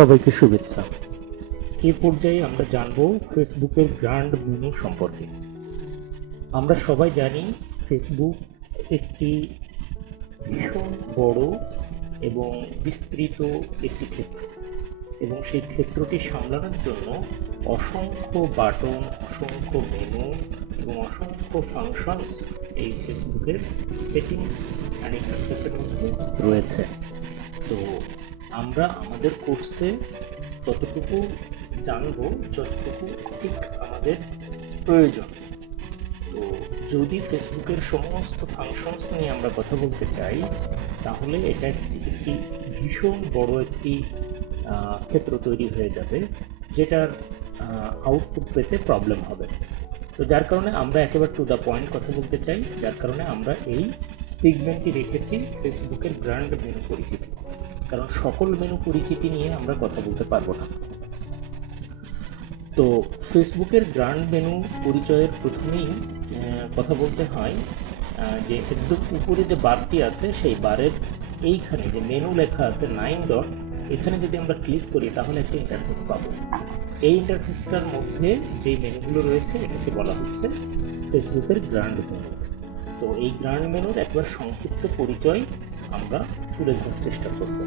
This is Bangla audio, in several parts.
সবাইকে শুভেচ্ছা। এ পর্যায়ে আমরা জানব ফেসবুকের গ্র্যান্ড মেনু সম্পর্কে। আমরা সবাই জানি ফেসবুক একটি ভীষণ বড় এবং বিস্তৃত একটি ক্ষেত্র এবং সেই ক্ষেত্রটি সামলানোর জন্য অসংখ্য বাটন, অসংখ্য মেনু এবং অসংখ্য ফাংশনস এই ফেসবুকের সেটিংস অ্যান্ড ইন্টারফেসের মধ্যে রয়েছে। তো আমরা আমাদের কোর্সে ততটুকু জানব, যতটুকু ঠিক আমাদের প্রয়োজন। তো যদি ফেসবুকের সমস্ত ফাংশনস নিয়ে আমরা কথা বলতে চাই, তাহলে এটা একটি- ভীষণ বড় একটি ক্ষেত্র তৈরি হয়ে যাবে, যেটার আউটপুট পেতে প্রবলেম হবে। তো যার কারণে আমরা একেবারে টু দ্য পয়েন্ট কথা বলতে চাই, যার কারণে আমরা এই সিগমেন্টটি রেখেছি ফেসবুকের ব্র্যান্ড মেনু পরিচিতি। কারণ সকল মেনু পরিচিতি নিয়ে আমরা কথা বলতে পারব না। তো ফেসবুকের গ্র্যান্ড মেনু পরিচয়ের প্রথমেই কথা বলতে হয় যে একদম উপরে যে বারটি আছে, সেই বারের এইখানে যে মেনু লেখা আছে নাইন ডট এখানে যদি আমরা ক্লিক করি, তাহলে একটা ইন্টারফেস পাবো। এই ইন্টারফেসটার মধ্যে যে মেনুগুলো রয়েছে, এটাকে বলা হচ্ছে ফেসবুকের গ্র্যান্ড মেনু তো এই গ্র্যান্ড মেনুর একবার সংক্ষিপ্ত পরিচয় আমরা তুলে ধরার চেষ্টা করব।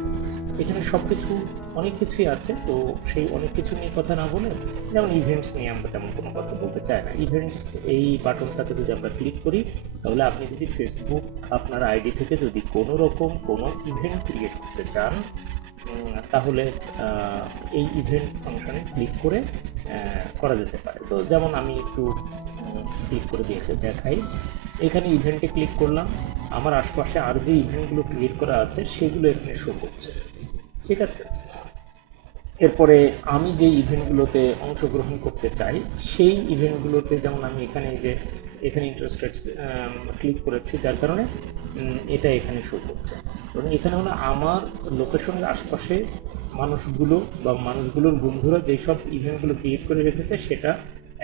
এখানে সব কিছু অনেক কিছুই আছে, তো সেই অনেক কিছু নিয়ে কথা না বলে যেমন ইভেন্টস নিয়ে আমরা তেমন কোনো কথা বলতে চাই না। ইভেন্টস এই বাটনটাতে যদি আমরা ক্লিক করি, তাহলে আপনি যদি ফেসবুক আপনার আইডি থেকে যদি কোনো রকম কোনো ইভেন্ট ক্রিয়েট করতে চান তাহলে এই ইভেন্ট ফাংশনে ক্লিক করে করা যেতে পারে। তো যেমন আমি একটু ক্লিক করে দিয়েছে দেখাই। এখানে ইভেন্টে ক্লিক করলাম। আমার আশপাশে আর যে ইভেন্টগুলো ক্রিয়েট করা আছে, সেগুলো এখানে শো করছে। ঠিক আছে? এরপরে আমি যে ইভেন্টগুলোতে অংশগ্রহণ করতে চাই, সেই ইভেন্টগুলোতে যেমন আমি এখানে যে, এখানে ইন্টারেস্টেড ক্লিক করেছি, যার কারণে এটা এখানে শো করছে। এবং এখানে হলো আমার লোকেশনের আশপাশে মানুষগুলো বা মানুষগুলোর বন্ধুরা যেসব ইভেন্টগুলো ক্রিয়েট করে রেখেছে, সেটা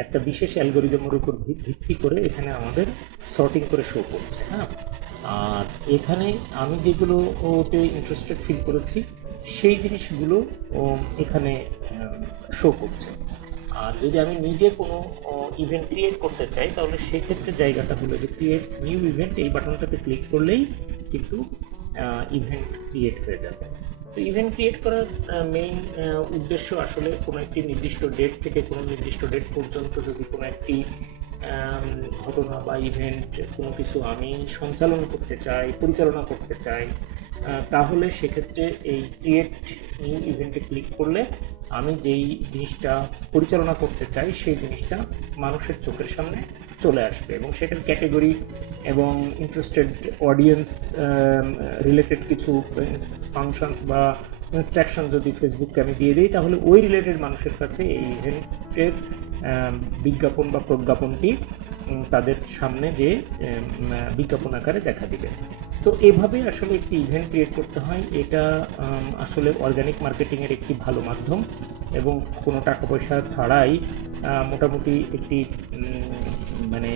একটা বিশেষ অ্যালগোরিদমের উপর ভিত্তি করে এখানে আমাদের সর্টিং করে শো করছে হ্যাঁ? আর এখানে আমি যেগুলো ওতে ইন্টারেস্টেড ফিল করেছি, সেই জিনিসগুলো এখানে শো করছে। আর যদি আমি নিজে কোনো ইভেন্ট ক্রিয়েট করতে চাই, তাহলে সেক্ষেত্রে জায়গাটা হলো যে ক্রিয়েট নিউ ইভেন্ট এই বাটনটাতে ক্লিক করলেই কিন্তু ইভেন্ট ক্রিয়েট হয়ে যাবে। তো ইভেন্ট ক্রিয়েট করার মেইন উদ্দেশ্য আসলে কোনো একটি নির্দিষ্ট ডেট থেকে কোনো নির্দিষ্ট ডেট পর্যন্ত যদি কোনো একটি ঘটনা বা ইভেন্ট কোনো কিছু আমি সঞ্চালন করতে চাই, পরিচালনা করতে চাই তাহলে সেক্ষেত্রে এই ক্রিয়েট নিউ ইভেন্টে ক্লিক করলে আমি যেই জিনিসটা পরিচালনা করতে চাই, সেই জিনিসটা মানুষের চোখের সামনে চলে আসবে এবং সেটার ক্যাটেগরি এবং ইন্টারেস্টেড অডিয়েন্স রিলেটেড কিছু ফাংশনস বা ইনস্ট্রাকশন যদি ফেসবুককে আমি দিয়ে দিই, তাহলে ওই রিলেটেড মানুষের কাছে এই ইভেন্টের বিজ্ঞাপন বা প্রজ্ঞাপনটি তাদের সামনে যে বিজ্ঞাপন আকারে দেখা দিবে। তো এভাবে আসলে একটি ইভেন্ট ক্রিয়েট করতে হয়। এটা আসলে অর্গানিক মার্কেটিংয়ের একটি ভালো মাধ্যম এবং কোনো টাকা পয়সা ছাড়াই মোটামুটি একটি মানে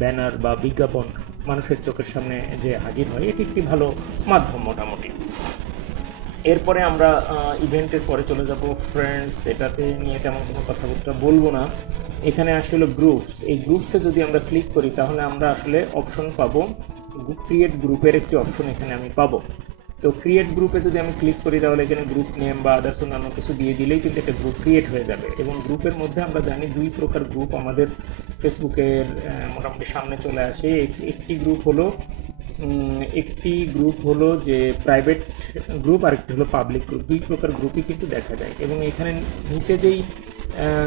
ব্যানার বা বিজ্ঞাপন মানুষের চোখের সামনে যে হাজির হয়, এটি একটি ভালো মাধ্যম মোটামুটি। এরপরে আমরা ইভেন্টের পরে চলে যাব ফ্রেন্ডস এটাতে নিয়ে তেমন কোনো কথাবার্তা বলব না। এখানে আসলে গ্রুপস এই গ্রুপসে যদি আমরা ক্লিক করি, তাহলে আমরা আসলে অপশন পাবো। ক্রিয়েট গ্রুপের একটি অপশন এখানে আমি পাবো। তো ক্রিয়েট গ্রুপে যদি আমি ক্লিক করি, তাহলে এখানে গ্রুপ নেম বা আদার্স অন্যান্য কিছু দিয়ে দিলেই কিন্তু একটা গ্রুপ ক্রিয়েট হয়ে যাবে। এবং গ্রুপের মধ্যে আমরা জানি দুই প্রকার গ্রুপ আমাদের ফেসবুকের মোটামুটি সামনে চলে আসে। এক- একটি গ্রুপ হলো একটি গ্রুপ হলো যে প্রাইভেট গ্রুপ আর একটি হলো পাবলিক গ্রুপ দুই প্রকার গ্রুপই কিন্তু দেখা যায়। এবং এখানে নিচে যেই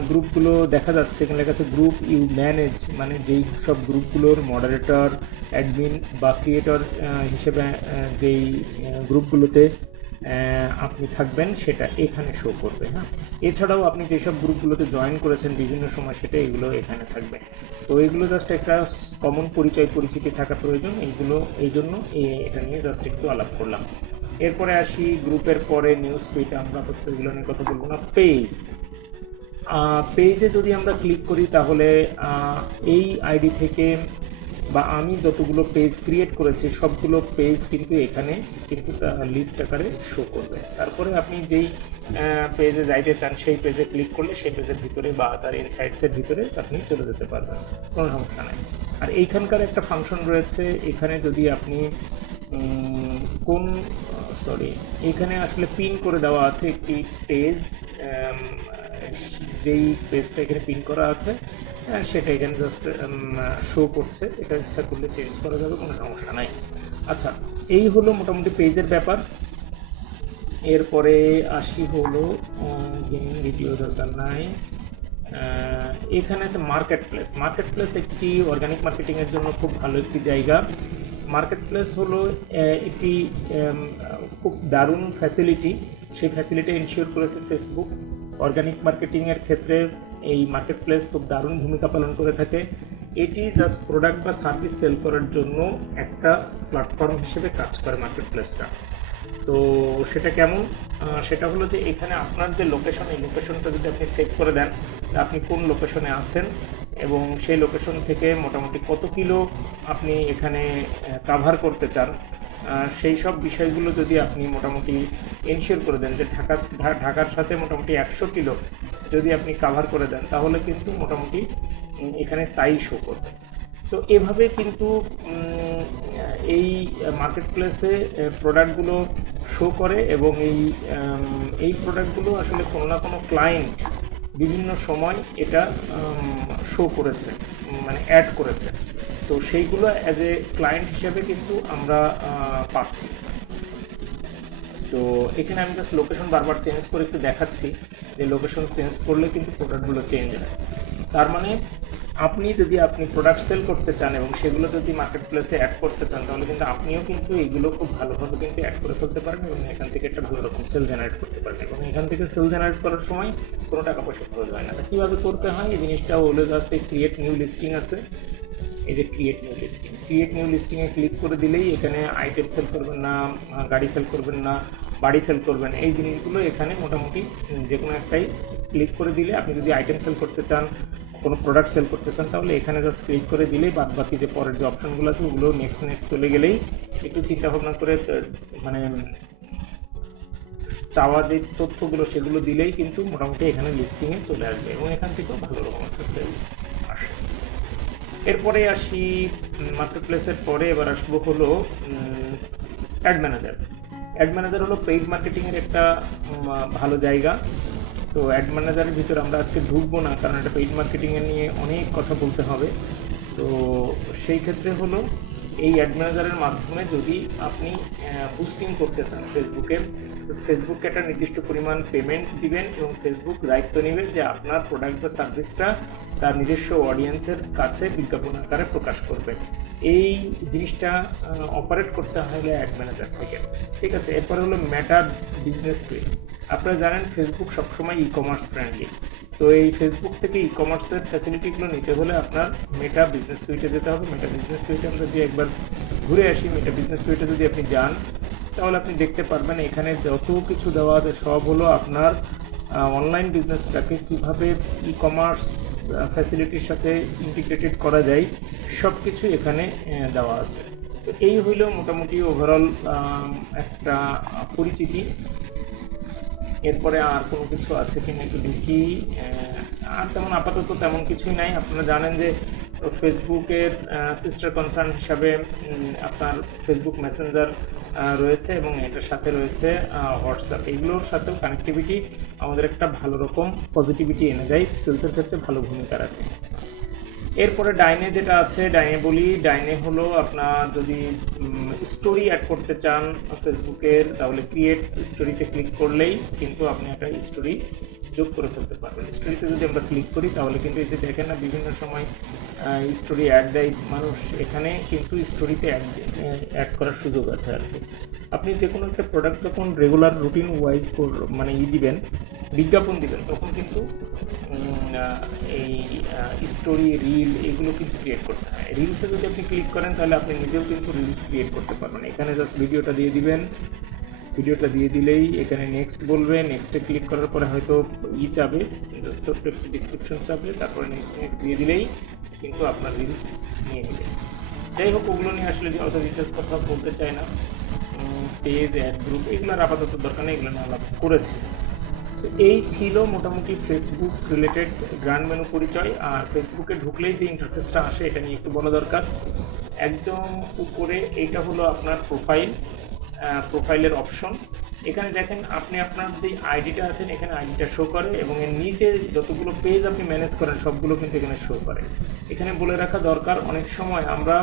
গ্রুপগুলো দেখা যাচ্ছে, এখানে লেখা আছে গ্রুপ ইউ ম্যানেজ মানে যেই সব গ্রুপগুলোর মডারেটর অ্যাডমিন বা ক্রিয়েটর হিসেবে যেই গ্রুপগুলোতে আপনি থাকবেন, সেটা এখানে শো করবে হ্যাঁ? এছাড়াও আপনি যেসব গ্রুপগুলোতে জয়েন করেছেন, বিভিন্ন সময় সেটা এগুলো এখানে থাকবে। তো এগুলো জাস্ট একটা কমন পরিচয় পরিচিতি থাকা প্রয়োজন, এইগুলো, এই জন্য এটা নিয়ে জাস্ট একটু আলাপ করলাম। এরপরে আসি গ্রুপের পরে নিউজ ফিড আমরা হচ্ছে এগুলো নিয়ে কথা বলব না। পেজ পেজে যদি আমরা ক্লিক করি, তাহলে এই আইডি থেকে বা আমি যতগুলো পেজ ক্রিয়েট করেছি, সবগুলো পেজ কিন্তু এখানে কিন্তু লিস্ট আকারে শো করবে। তারপরে আপনি যেই পেজে যাইতে চান, সেই পেজে ক্লিক করলে সেই পেজের ভিতরে বা তার ইনসাইটসের ভিতরে আপনি চলে যেতে পারবেন, কোনো সমস্যা নাই। আর এইখানকার একটা ফাংশন রয়েছে, এখানে যদি আপনি কোন সরি এখানে আসলে পিন করে দেওয়া আছে একটি পেজ যেই পেজটা এখানে পিন করা আছে সেটা এখানে জাস্ট শো করছে। এটা ইচ্ছা করলে চেঞ্জ করা যাবে, কোনো সমস্যা নাই। আচ্ছা এই হলো মোটামুটি পেজের ব্যাপার। এরপরে আসি হলো গেমিং ভিডিও দরকার নাই। এখানে আছে মার্কেট প্লেস মার্কেট প্লেস একটি অর্গানিক মার্কেটিংয়ের জন্য খুব ভালো একটি জায়গা। মার্কেট প্লেস হলো একটি খুব দারুণ ফ্যাসিলিটি সেই ফ্যাসিলিটি ইনশিওর করেছে ফেসবুক অর্গানিক মার্কেটিংয়ের ক্ষেত্রে এই মার্কেট প্লেস খুব দারুণ ভূমিকা পালন করে থাকে। এটি জাস্ট প্রোডাক্ট বা সার্ভিস সেল করার জন্য একটা প্ল্যাটফর্ম হিসেবে কাজ করে মার্কেট প্লেসটা তো সেটা কেমন? সেটা হলো যে এখানে আপনার যে লোকেশন এই লোকেশনটা যদি আপনি সেভ করে দেন আপনি কোন লোকেশনে আছেন এবং সেই লোকেশন থেকে মোটামুটি কত কিলো আপনি এখানে কাভার করতে চান সেই সব বিষয়গুলো যদি আপনি মোটামুটি এনশিওর করে দেন যে ঢাকা ঢাকার সাথে মোটামুটি একশো কিলো যদি আপনি কাভার করে দেন, তাহলে কিন্তু মোটামুটি এখানে তাই শো করবে। তো এভাবে কিন্তু এই মার্কেট প্লেসে প্রোডাক্টগুলো শো করে এবং এই এই প্রোডাক্টগুলো আসলে কোনো না কোনো ক্লায়েন্ট বিভিন্ন সময় এটা শো করেছে মানে অ্যাড করেছে। তো সেইগুলো অ্যাজ এ ক্লায়েন্ট হিসেবে কিন্তু আমরা পাচ্ছি। তো এখানে আমি জাস্ট লোকেশন বারবার চেঞ্জ করে একটু দেখাচ্ছি। যে লোকেশন চেঞ্জ করলে কিন্তু প্রোডাক্টগুলো চেঞ্জ হয়। তার মানে আপনি যদি আপনি প্রোডাক্ট সেল করতে চান এবং সেগুলো যদি মার্কেট প্লেসে অ্যাড করতে চান, তাহলে কিন্তু আপনিও কিন্তু এগুলো খুব ভালোভাবে কিন্তু অ্যাড করে ফেলতে পারেন এবং এখান থেকে একটা ভালো রকম সেল জেনারেট করতে পারেন এবং এখান থেকে সেল জেনারেট করার সময় কোনো টাকা পয়সা খরচ হয় না। তা কীভাবে করতে হয়? এই জিনিসটা হলো জাস্ট এই ক্রিয়েট নিউ লিস্টিং আছে। এই যে create new listing create new লিস্টিংয়ে click করে দিলেই এখানে আইটেম সেল করবেন না, গাড়ি সেল করবেন না, বাড়ি সেল করবেন এই জিনিসগুলো এখানে মোটামুটি যে কোনো একটাই ক্লিক করে দিলে আপনি যদি আইটেম সেল করতে চান, কোনো প্রোডাক্ট সেল করতে চান, তাহলে এখানে জাস্ট ক্লিক করে দিলেই বাদ বাকি যে পরের যে অপশনগুলো আছে, ওগুলো নেক্সট নেক্সট চলে গেলেই একটু চিন্তা ভাবনা করে মানে চাওয়া যে তথ্যগুলো সেগুলো দিলেই কিন্তু মোটামুটি এখানে লিস্টিংয়ে চলে আসবে এবং এখান থেকেও ভালো রকম একটা সেলস এরপরে আসি মার্কেট প্লেসের পরে এবার আসব হলো অ্যাড ম্যানেজার অ্যাড ম্যানেজার হলো পেইড মার্কেটিংয়ের একটা ভালো জায়গা। তো অ্যাড ম্যানেজারের ভিতরে আমরা আজকে ঢুকবো না, কারণ এটা পেইড মার্কেটিংয়ের নিয়ে অনেক কথা বলতে হবে। তো সেই ক্ষেত্রে হলো এই অ্যাড ম্যানেজারের মাধ্যমে যদি আপনি বুস্টিং করতে চান ফেসবুকে ফেসবুককে একটা নির্দিষ্ট পরিমাণ পেমেন্ট দিবেন এবং ফেসবুক দায়িত্ব নেবেন যে আপনার প্রোডাক্ট বা সার্ভিসটা তার নিজস্ব অডিয়েন্সের কাছে বিজ্ঞাপন আকারে প্রকাশ করবে। এই জিনিসটা অপারেট করতে হলে অ্যাড ম্যানেজার থেকে। ঠিক আছে? এরপরে হলো ম্যাটার বিজনেস সুইট আপনারা জানেন ফেসবুক সবসময় ই কমার্স ফ্রেন্ডলি তো এই ফেসবুক থেকে ই কমার্সের ফ্যাসিলিটিগুলো নিতে হলে আপনার মেটা বিজনেস সুইটে যেতে হবে। মেটা বিজনেস সুইটে আমরা যে একবার ঘুরে আসি মেটা বিজনেস সুইটে যদি আপনি যান, তাহলে আপনি দেখতে পারবেন এখানে যত কিছু দেওয়া আছে, সব হলো আপনার অনলাইন বিজনেসটাকে কীভাবে ই কমার্স ফ্যাসিলিটির সাথে ইন্টিগ্রেটেড করা যায় সব কিছু এখানে দেওয়া আছে। তো এই হইল মোটামুটি ওভারঅল একটা পরিচিতি। এরপরে আর কোনো কিছু আছে কিনা একটু দেখি। আর তেমন আপাতত তেমন কিছুই নাই। আপনারা জানেন যে ফেসবুকের সিস্টার কনসার্ন হিসাবে আপনার ফেসবুক মেসেঞ্জার রয়েছে এবং এটার সাথে রয়েছে হোয়াটসঅ্যাপ এইগুলোর সাথেও কানেক্টিভিটি আমাদের একটা ভালো রকম পজিটিভিটি এনে দেয়। সেলসের ক্ষেত্রে ভালো ভূমিকা রাখে। এরপরে ডাইনে যেটা আছে, ডাইনে বলি, ডাইনে হলো আপনার যদি স্টোরি অ্যাড করতে চান ফেসবুকের, তাহলে ক্রিয়েট স্টোরিতে ক্লিক করলেই কিন্তু আপনি একটা স্টোরি যোগ করে ফেলতে পারবেন। স্টোরিতে যদি আমরা ক্লিক করি, তাহলে কিন্তু এই যে দেখেন না, বিভিন্ন সময় স্টোরি অ্যাড দেয় মানুষ, এখানে কিন্তু স্টোরিতে অ্যাড অ্যাড করার সুযোগ আছে আর কি। আপনি যে কোনো একটা প্রোডাক্ট যখন রেগুলার রুটিন ওয়াইজ মানে ই দিবেন বিজ্ঞাপন দিবেন, তখন কিন্তু এই স্টোরি রিল এগুলো কিন্তু ক্রিয়েট করতে হয়। রিলসে যদি আপনি ক্লিক করেন, তাহলে আপনি নিজেও কিন্তু রিলস ক্রিয়েট করতে পারবেন। এখানে জাস্ট ভিডিওটা দিয়ে দিবেন। ভিডিওটা দিয়ে দিলেই এখানে নেক্সট বলবে। নেক্সটে ক্লিক করার পরে হয়তো ই চাবে জাস্ট একটু ডিসক্রিপশন চাবে, তারপরে নেক্সট নেক্সট দিয়ে দিলেই কিন্তু আপনার রিলস নিয়ে নেবে। যাই হোক, ওগুলো নিয়ে আসলে অত ডিটেলস কথা বলতে চাই না। পেজ অ্যাড গ্রুপ এগুলোর আপাতত দরকার নেই, এগুলো নিয়ে আলাপ করেছি। এই ছিল মোটামুটি ফেসবুক রিলেটেড গ্র্যান্ড মেনু পরিচয়। আর ফেসবুকে ঢুকলেই যে ইন্টারফেসটা আসে, এটা নিয়ে একটু বলা দরকার। একদম উপরে এইটা হলো আপনার প্রোফাইল প্রোফাইলের অপশন এখানে দেখেন, আপনি আপনার যে আইডিটা আছেন, এখানে আইডিটা শো করে এবং এর নিচে যতগুলো পেজ আপনি ম্যানেজ করেন, সবগুলো কিন্তু এখানে শো করে। এখানে বলে রাখা দরকার, অনেক সময় আমরা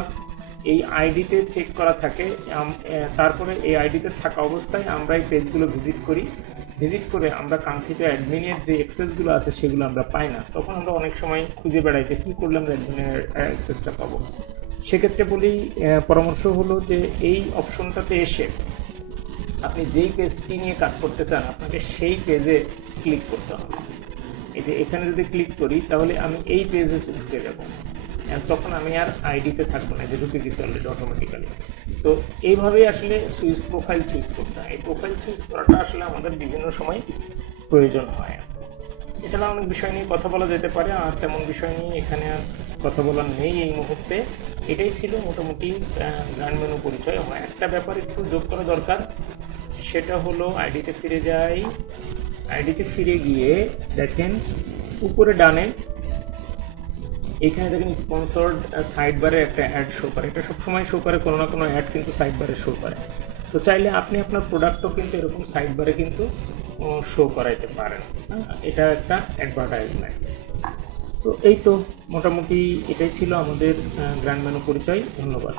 এই আইডিতে চেক করা থাকে তারপরে এই আইডিতে থাকা অবস্থায় আমরা এই পেজগুলো ভিজিট করি। ভিজিট করে আমরা কাঙ্ক্ষিত অ্যাডমিনের যে অ্যাক্সেসগুলো আছে সেগুলো আমরা পাই না। তখন আমরা অনেক সময় খুঁজে বেড়াই যে কী করলে আমরা অ্যাডমিনের অ্যাক্সেসটা পাবো। সেক্ষেত্রে বলি পরামর্শ হলো যে এই অপশনটাতে এসে আপনি যেই পেজটি নিয়ে কাজ করতে চান, আপনাকে সেই পেজে ক্লিক করতে হবে। এই যে এখানে যদি ক্লিক করি, তাহলে আমি এই পেজে ঢুকে যাব। তখন আমি আর আইডিতে থাকব না যে ঢুকে গেছি অলরেডি অটোমেটিক্যালি তো এইভাবেই আসলে সুইচ প্রোফাইল সুইচ করতে হয়। এই প্রোফাইল সুইচ করাটা আসলে আমাদের বিভিন্ন সময় প্রয়োজন হয়। এছাড়া অনেক বিষয় নিয়ে কথা বলা যেতে পারে, আর তেমন বিষয় নিয়ে এখানে আর কথা বলার নেই এই মুহূর্তে। এটাই ছিল মোটামুটি গ্র্যান্ড মেনু পরিচয়। আমার একটা ব্যাপার একটু যোগ করা দরকার, সেটা হলো আইডিতে ফিরে যাই। আইডিতে ফিরে গিয়ে দেখেন, উপরে ডানে এখানে দেখেন স্পন্সর্ড সাইড বারে একটা অ্যাড শো করে। এটা সবসময় শো করে, কোনো না কোনো অ্যাড কিন্তু সাইড বারে শো করে। তো চাইলে আপনি আপনার প্রোডাক্টও কিন্তু এরকম সাইড বারে কিন্তু শো করাইতে পারেন। এটা একটা অ্যাডভার্টাইজমেন্ট তো এই তো, মোটামুটি এটাই ছিল আমাদের গ্র্যান্ড ম্যানু পরিচয়। ধন্যবাদ।